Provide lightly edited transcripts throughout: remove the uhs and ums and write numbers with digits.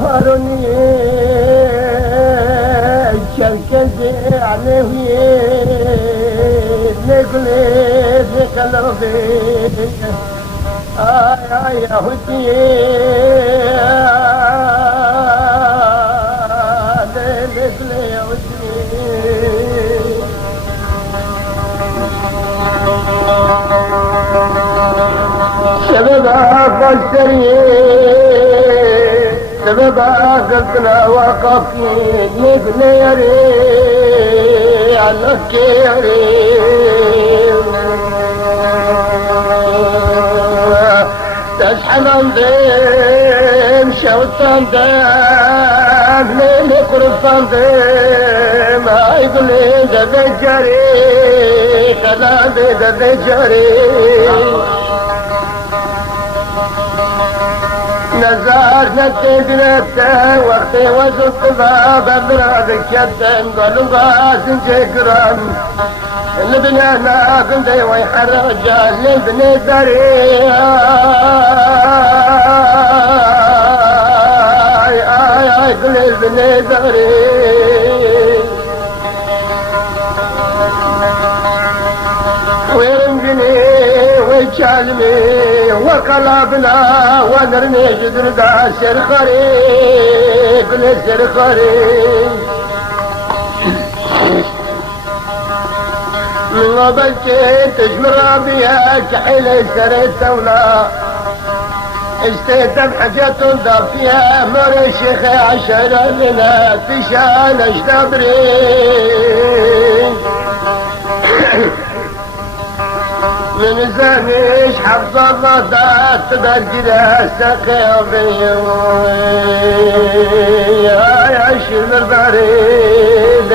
هاروني شركزي عليه نقلب قلبي يا يهودي سبب فسري سبب قلتنا وقفي يبني يري علىك يري تسحب انضيم شوطان دام ليلي قرصان ديم هايقلي دبجري خلابي دبجري نزار نتي بنته وقتي وزنت باب برادك يدن قالوا غازن جكران البنانا قلدي ويحرج البني دري قل البني دري ويجعلني وقلبنا ونرمي جدر دا سرخري قل سرخري من بكيت تجمر بيها كحيل سريت ولا استيتم حاجة ضاف فيها مر الشيخ عشرة لنا تشان اجدبري من زانيش حفظ الله دات تبرجل سقيضي يا شير البريد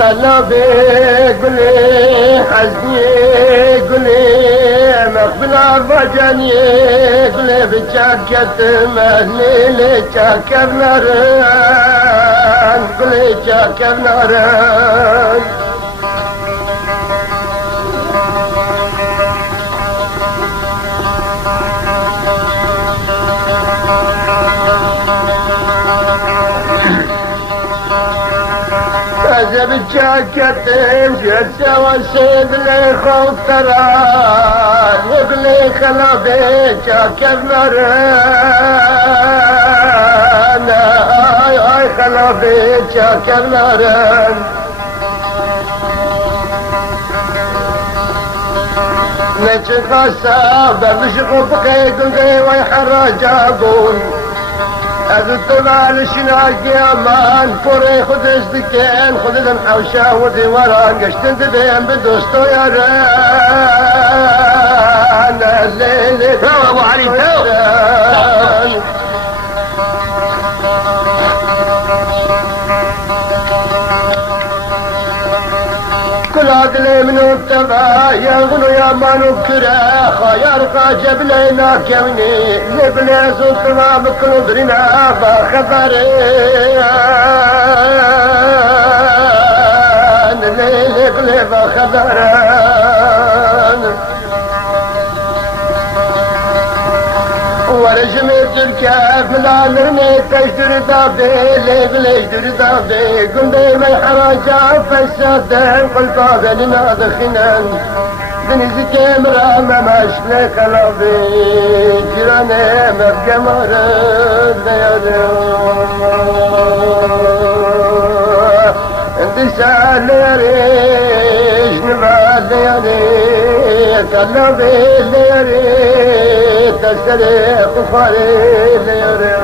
قلبي قلي حزني قلي مقبل عرفجاني قلي بجاكت مهلي لجاكر نارن قلي جاكر نارن بجاكت مشيت وسيد لي خوف تران يقلي خلابي جاكر نارن اي خلابي جاكر نارن نجي خاصة برمشق بقي قلقي ويحرج ابون أذت معلش ناقي أمان فوري خد ازدكين خد ذن حوشا ودي وران قشتن دبين بدوستو يا ران الليل برافو أبو علي كل عدلي من التبا يغنو يا مانو كراخا يرقى جبلينا كوني لبلي سلطنا بكل درنا بخبرين ليلي بلي بخبرين ورجمت الكاف ملالرني تجدر دابي ليش در دابي قلبي من حراجة فسادين قلبا بيننا دخنان دنيز كامرا ما ماشلي قلبي جيراني مبقى مرد انت سالي ريش نبال ياري قلبي ليري تسريق فريد ياري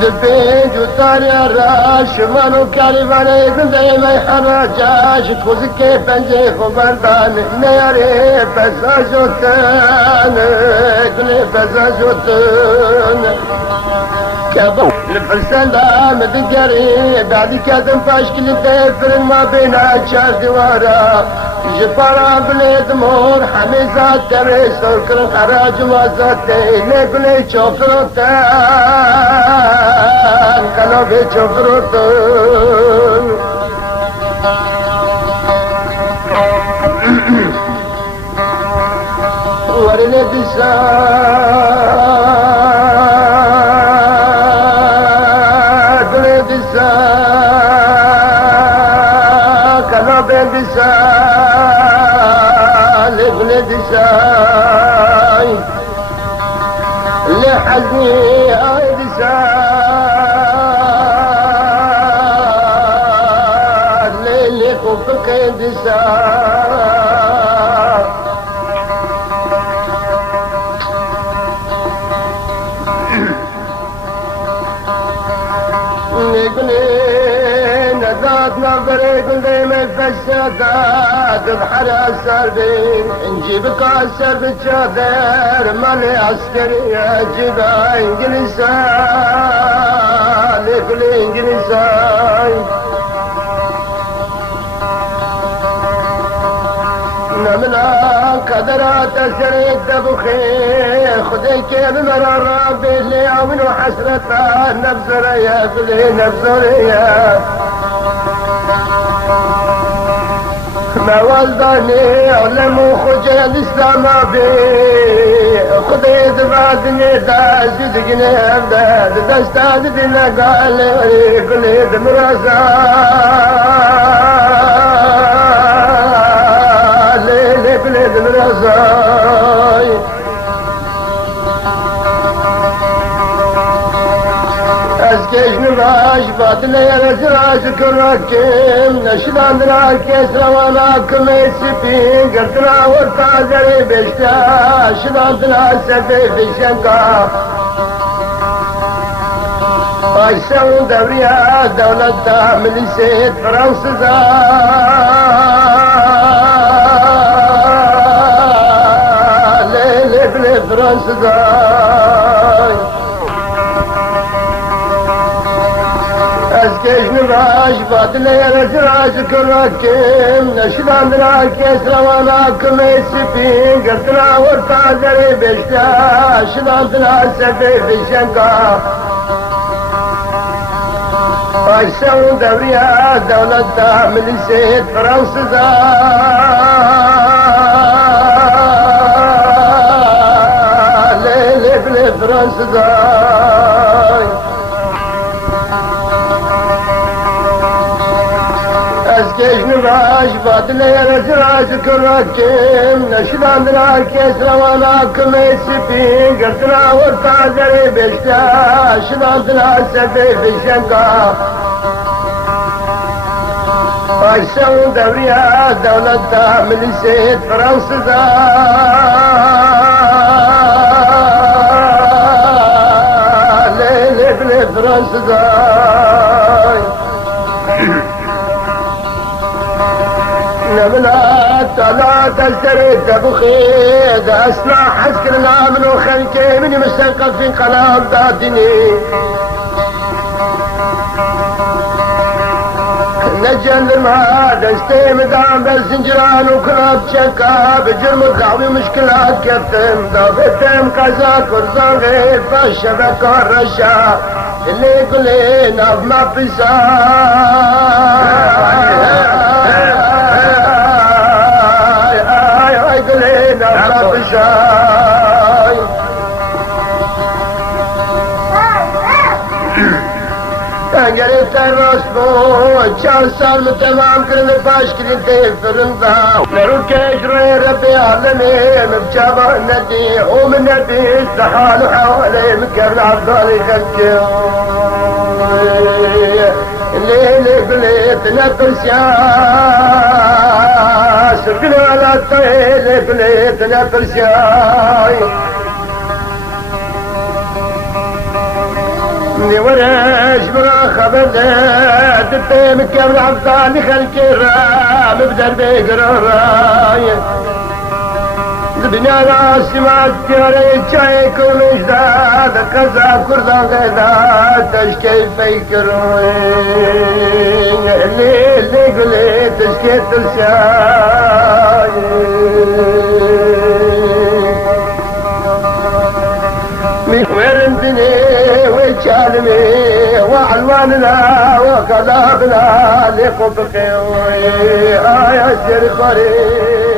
دبيج وطاري الراش مانو كاليفاني بندي ما يحرجاش كوزكي بنجي خبردان نياري بزاجوتان كلي بزاجوتان كابو الفرسان دام دقري بعد كادم باشكل تفرن ما بينا شار دوارا جبارا بلد مور حميزات تري سركر خراج وزاتي نقلي شفرتان قلبي شفرتان ورني دساك ورني دساك قلبي دساك ورني دساك لحزني اي دساك ليلي خفك دساك نظري قلبي من فسادات تضحر السربين نجيب كاسر بالجدر مالي عسكري اجيب انجليزان لكل انجليزان نمنا قدرات سريد دبخي خدي كيف مرر باللي عون وحسرتا نبزريا باللي نبزريا ما والدني علم وخجل الاسلام بي خدي دفعتني دازد جنيه داد دستاد دينا قال لي كلي دمرزا ليلي كلي دمرزا اسكيش نراش باطلة يا رزراش كراكم نشدان راكيس رواناكم يسفين قلتنا ورطازري بشتا شدان تناسفي في شنكا ايسان دوريا دولة مليسيت فرنسا ليلي بلي فرنسا اسكيش نراش باطلة يا رزراش كراكم نشدان راكيس رواناكم يسفين قلتنا ورطازري بشتا شدان تناسفي في شنكا ايسان دوريا دولة مليسيت فرنسا ليلي بلي فرنسا اسكيش نراش باطلة يا رزراش كراكم نشدان راكيس رواناكم يسفين قلتنا ورطازري بشتا شدان تناسفي في شنكا ايسان دوريا دولة مليسيت فرنسا ليلي بلي فرنسا نبلا طلع تزدرد بخيد اسمع حسكرنا من وخلكي من مستنقذ في قناة دادني نجل ما دستي مدام بالزنجران وكلاب شكا بجرم الضعوي مشكلات كتم ضابتم قزا كرزان غير فالشبكة الرشا اللي يقولين اب ما بيسا شاي قريت الراس بو چار سال تمام کرن باش کرن تے فرندا نروك اجري ربي عالمي مبجابا ندي ومن ندي استحال حوالي مكرن عبدالي خلقي الليل بليت نفس يا سرقنا على الطيل بليت نفس يا مني وراش بغا خبر تتيم كامل عبطاني خلك الرام بدربي قراراي بنا راسي ما تياري تشايك ومجداد قزا كردان غيداد تشكي فيكروين اللي قلي تشكي تلشاي ويرندني ويتشالمي وحلواننا وكذابنا لقبقي يا سير خريب